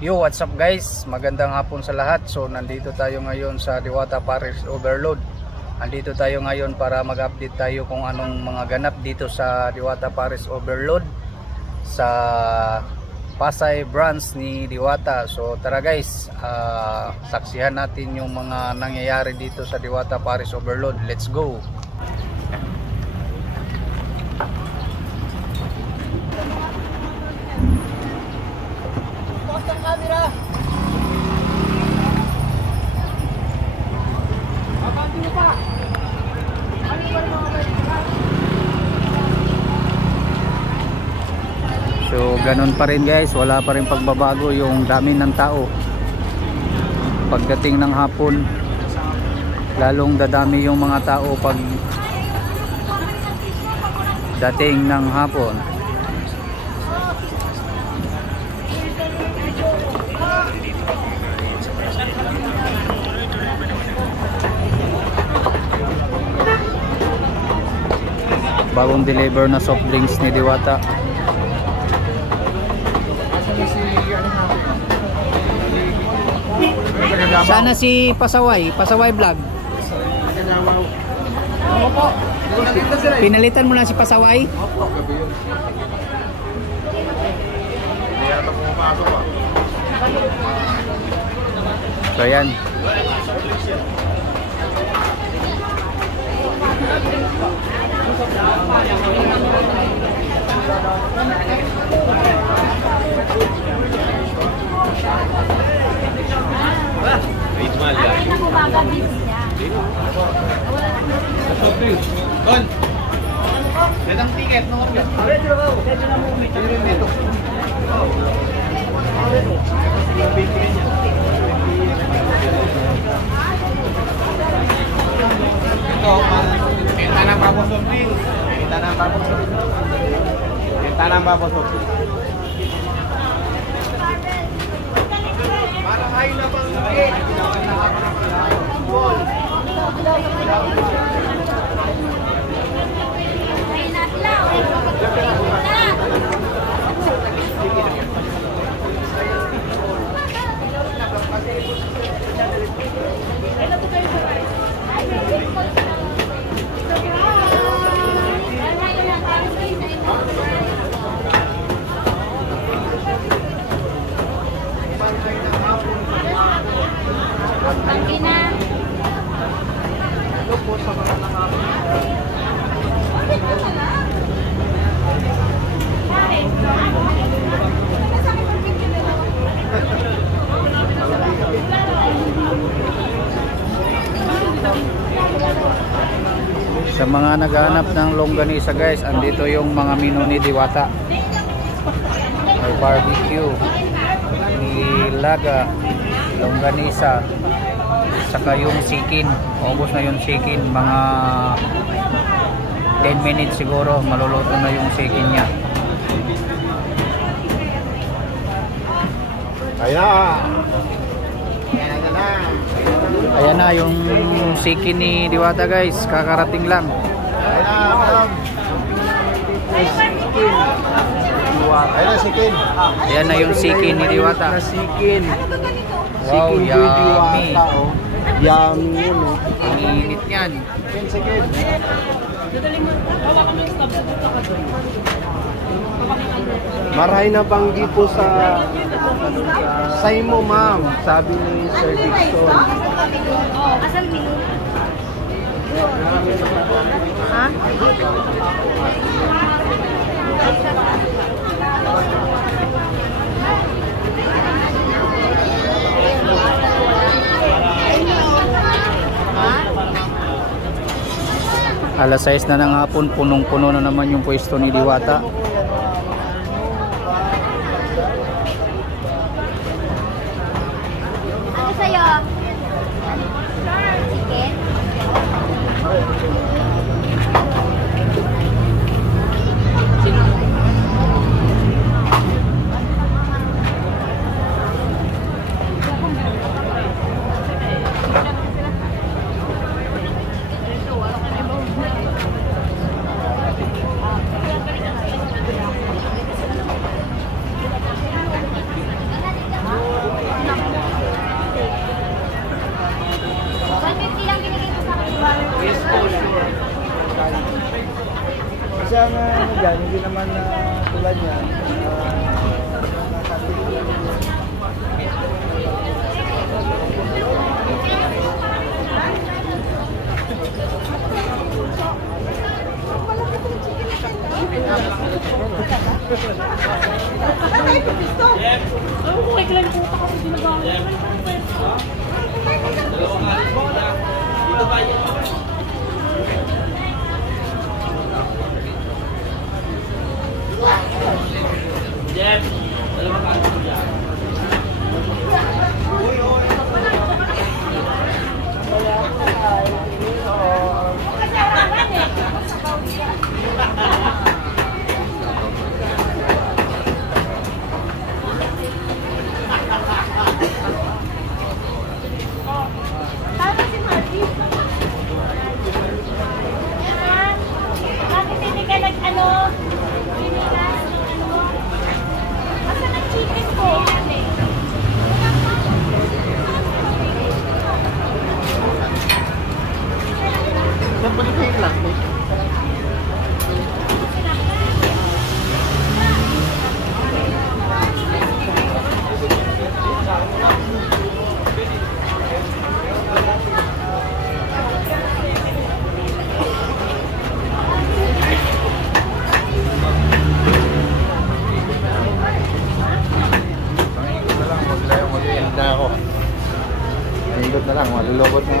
Yo, what's up guys? Magandang hapon sa lahat. So nandito tayo ngayon sa Diwata Paris Overload. Nandito tayo ngayon para mag-update tayo kung anong mga ganap dito sa Diwata Paris Overload sa Pasay branch ni Diwata. So tara guys, saksihan natin yung mga nangyayari dito sa Diwata Paris Overload. Let's go! So ganun pa rin guys, wala pa rin pagbabago yung dami ng tao. Pagdating ng hapon, lalong dadami yung mga tao pag dating ng hapon. Bagong deliver na soft drinks ni Diwata. Sana si Pasaway Vlog. Pinalitan mo na si Pasaway. So yan. Kon, datang tiket nomor Sa mga naghahanap ng longganisa guys, andito yung mga menu ni Diwata. May barbecue, nilaga, longganisa, saka yung chicken. Ubos na yung chicken, mga 10 minutes siguro maluluto na yung chicken niya. Ayan na yung chicken ni Diwata guys, kakarating lang. Ayan na yung chicken ni Diwata. Wow, yummy. Yummy yun. Ang init yan. Maray na banggi po sa Saimo ma'am, sabi ni Sir Dixon. Asal menu? Ha? Alas 6 na ng hapon, punong-puno na naman yung pwesto ni Diwata. Ano sa'yo? Chicken? naman na tulad yan, Bakit hindi ka nag-ano? Pinilas ng ano? Asan ang chicken ko? saan pa dito yung plastic? Ikot na lang, malulobot na